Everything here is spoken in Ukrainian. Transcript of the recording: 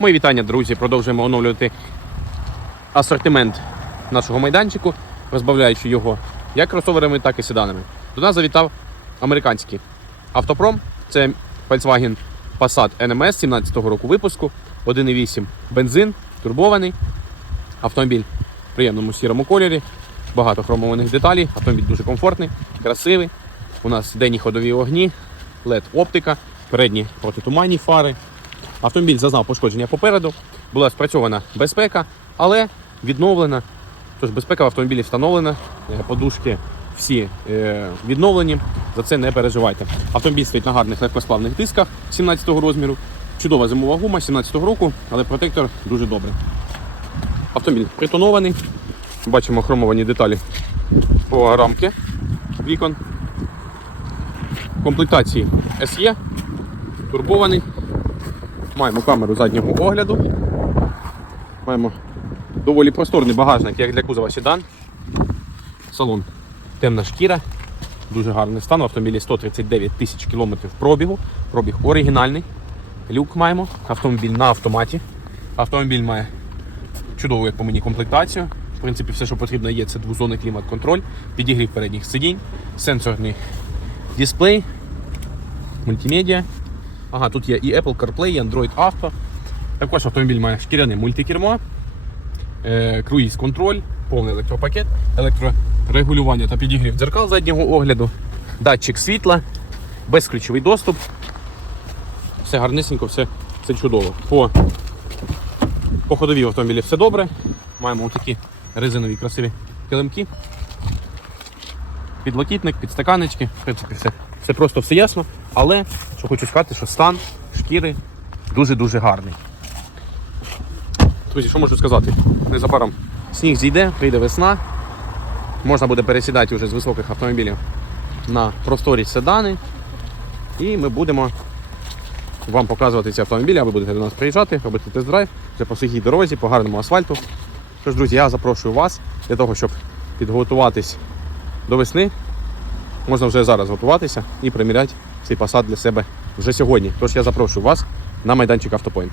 Мої вітання, друзі. Продовжуємо оновлювати асортимент нашого майданчику, розбавляючи його як кросоверами, так і седанами. До нас завітав американський автопром. Це Volkswagen Passat NMS 17-го року випуску, 1,8 бензин, турбований. Автомобіль в приємному сірому кольорі, багато хромованих деталей. Автомобіль дуже комфортний, красивий. У нас денні ходові огні, LED оптика, передні протитуманні фари. Автомобіль зазнав пошкодження попереду, була спрацьована безпека, але відновлена. Тож безпека в автомобілі встановлена, е, подушки всі е, відновлені. За це не переживайте. Автомобіль стоїть на гарних легкосплавних дисках 17-го розміру. Чудова зимова гума 17-го року, але протектор дуже добрий. Автомобіль притонований. Бачимо хромовані деталі по рамки вікон. Комплектації SE, турбований. Маємо камеру заднього огляду. Маємо доволі просторний багажник, як для кузова седан. Салон темна шкіра. Дуже гарний стан. В автомобілі 139 тисяч кілометрів пробігу. Пробіг оригінальний. Люк маємо. Автомобіль на автоматі. Автомобіль має чудову, як по мені, комплектацію. В принципі, все, що потрібно є, це двозонний клімат-контроль, підігрів передніх сидінь, сенсорний дисплей, мультимедіа. Ага, тут є і Apple CarPlay, і Android Auto. Також автомобіль має шкіряне мультикермо, е, круїз-контроль, повний електропакет, електрорегулювання та підігрів дзеркал заднього огляду, датчик світла, безключовий доступ. Все гарнисенько, все, все чудово. По, по ходовій автомобілі все добре. Маємо такі резинові красиві килимки. Підлокітник, підстаканечки. В принципі, все, все просто все ясно. Але що хочу сказати, що стан шкіри дуже-дуже гарний. Друзі, що можу сказати? Незабаром сніг зійде, прийде весна. Можна буде пересідати вже з високих автомобілів на просторі седани. І ми будемо вам показувати ці автомобілі, а ви будете до нас приїжджати, робити тест-драйв вже по сухій дорозі, по гарному асфальту. Тож, друзі, я запрошую вас для того, щоб підготуватись до весни. Можна вже зараз готуватися і приміряти цей посад для себе вже сьогодні. Тож я запрошую вас на майданчик Автопоінт.